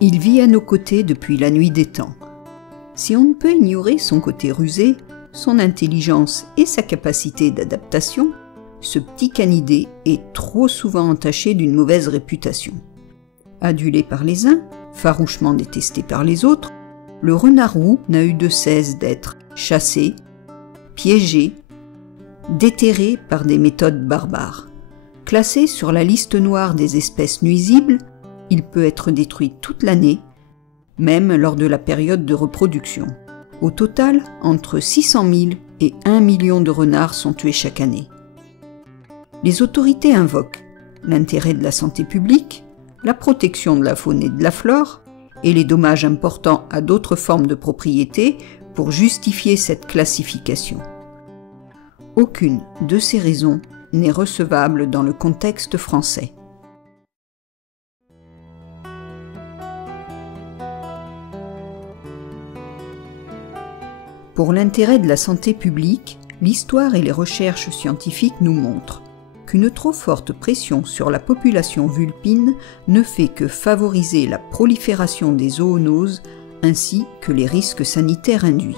Il vit à nos côtés depuis la nuit des temps. Si on ne peut ignorer son côté rusé, son intelligence et sa capacité d'adaptation, ce petit canidé est trop souvent entaché d'une mauvaise réputation. Adulé par les uns, farouchement détesté par les autres, le renard roux n'a eu de cesse d'être chassé, piégé, déterré par des méthodes barbares. Classé sur la liste noire des espèces nuisibles, il peut être détruit toute l'année, même lors de la période de reproduction. Au total, entre 600 000 et 1 million de renards sont tués chaque année. Les autorités invoquent l'intérêt de la santé publique, la protection de la faune et de la flore, et les dommages importants à d'autres formes de propriété pour justifier cette classification. Aucune de ces raisons n'est recevable dans le contexte français. Pour l'intérêt de la santé publique, l'histoire et les recherches scientifiques nous montrent qu'une trop forte pression sur la population vulpine ne fait que favoriser la prolifération des zoonoses ainsi que les risques sanitaires induits.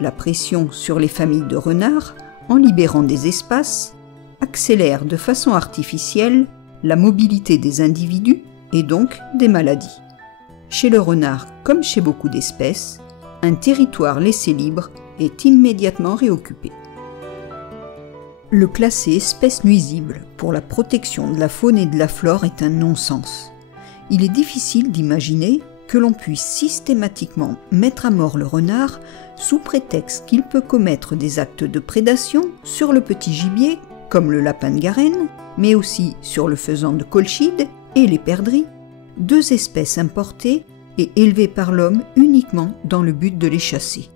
La pression sur les familles de renards, en libérant des espaces, accélère de façon artificielle la mobilité des individus et donc des maladies. Chez le renard, comme chez beaucoup d'espèces, un territoire laissé libre est immédiatement réoccupé. Le classer espèce nuisible pour la protection de la faune et de la flore est un non-sens. Il est difficile d'imaginer que l'on puisse systématiquement mettre à mort le renard sous prétexte qu'il peut commettre des actes de prédation sur le petit gibier, comme le lapin de Garenne, mais aussi sur le faisan de Colchide et les perdrix, deux espèces importées et élevés par l'homme uniquement dans le but de les chasser.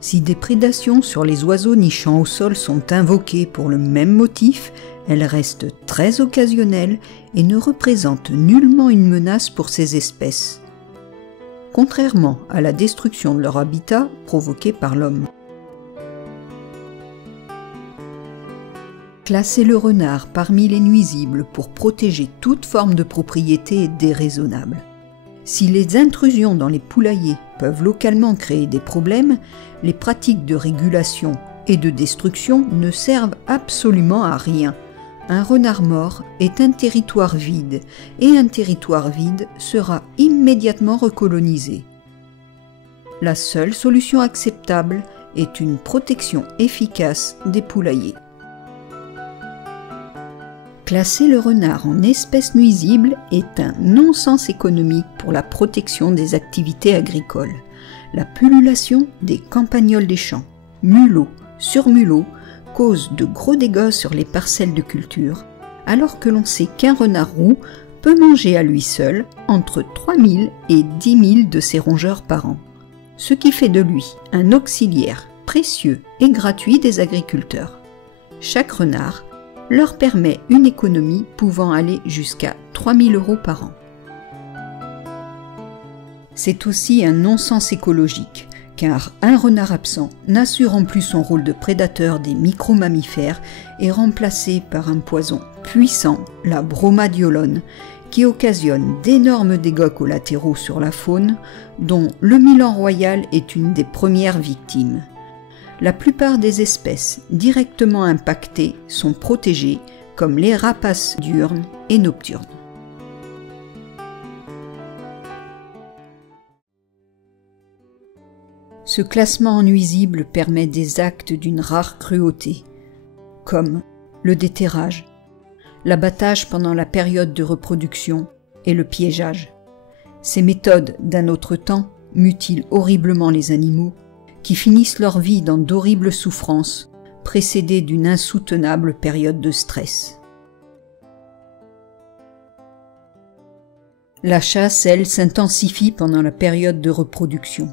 Si des prédations sur les oiseaux nichant au sol sont invoquées pour le même motif, elles restent très occasionnelles et ne représentent nullement une menace pour ces espèces, contrairement à la destruction de leur habitat provoquée par l'homme. Classer le renard parmi les nuisibles pour protéger toute forme de propriété est déraisonnable. Si les intrusions dans les poulaillers peuvent localement créer des problèmes, les pratiques de régulation et de destruction ne servent absolument à rien. Un renard mort est un territoire vide, et un territoire vide sera immédiatement recolonisé. La seule solution acceptable est une protection efficace des poulaillers. Classer le renard en espèce nuisible est un non-sens économique pour la protection des activités agricoles. La pullulation des campagnols des champs, mulots, surmulots, cause de gros dégâts sur les parcelles de culture, alors que l'on sait qu'un renard roux peut manger à lui seul entre 3 000 et 10 000 de ses rongeurs par an, ce qui fait de lui un auxiliaire précieux et gratuit des agriculteurs. Chaque renard leur permet une économie pouvant aller jusqu'à 3 000 € par an. C'est aussi un non-sens écologique, car un renard absent, n'assurant plus son rôle de prédateur des micro-mammifères, est remplacé par un poison puissant, la bromadiolone, qui occasionne d'énormes dégâts collatéraux sur la faune, dont le milan royal est une des premières victimes. La plupart des espèces directement impactées sont protégées, comme les rapaces diurnes et nocturnes. Ce classement en nuisible permet des actes d'une rare cruauté, comme le déterrage, l'abattage pendant la période de reproduction et le piégeage. Ces méthodes d'un autre temps mutilent horriblement les animaux, qui finissent leur vie dans d'horribles souffrances, précédées d'une insoutenable période de stress. La chasse, elle, s'intensifie pendant la période de reproduction.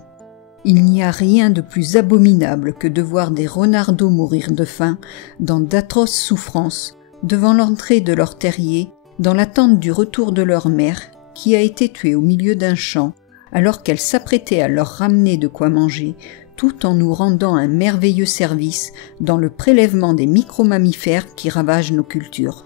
Il n'y a rien de plus abominable que de voir des renardeaux mourir de faim dans d'atroces souffrances devant l'entrée de leur terrier, dans l'attente du retour de leur mère, qui a été tuée au milieu d'un champ, alors qu'elle s'apprêtait à leur ramener de quoi manger, tout en nous rendant un merveilleux service dans le prélèvement des micro-mammifères qui ravagent nos cultures.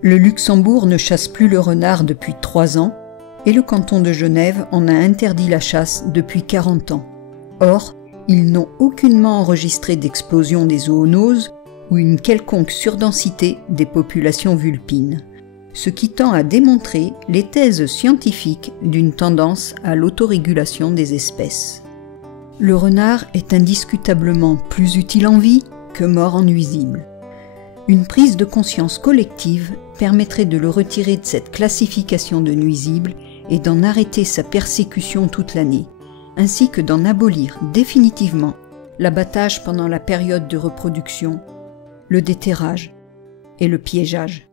Le Luxembourg ne chasse plus le renard depuis 3 ans et le canton de Genève en a interdit la chasse depuis 40 ans. Or, ils n'ont aucunement enregistré d'explosion des zoonoses ou une quelconque surdensité des populations vulpines, ce qui tend à démontrer les thèses scientifiques d'une tendance à l'autorégulation des espèces. Le renard est indiscutablement plus utile en vie que mort en nuisible. Une prise de conscience collective permettrait de le retirer de cette classification de nuisible et d'en arrêter sa persécution toute l'année, ainsi que d'en abolir définitivement l'abattage pendant la période de reproduction, le déterrage et le piégeage.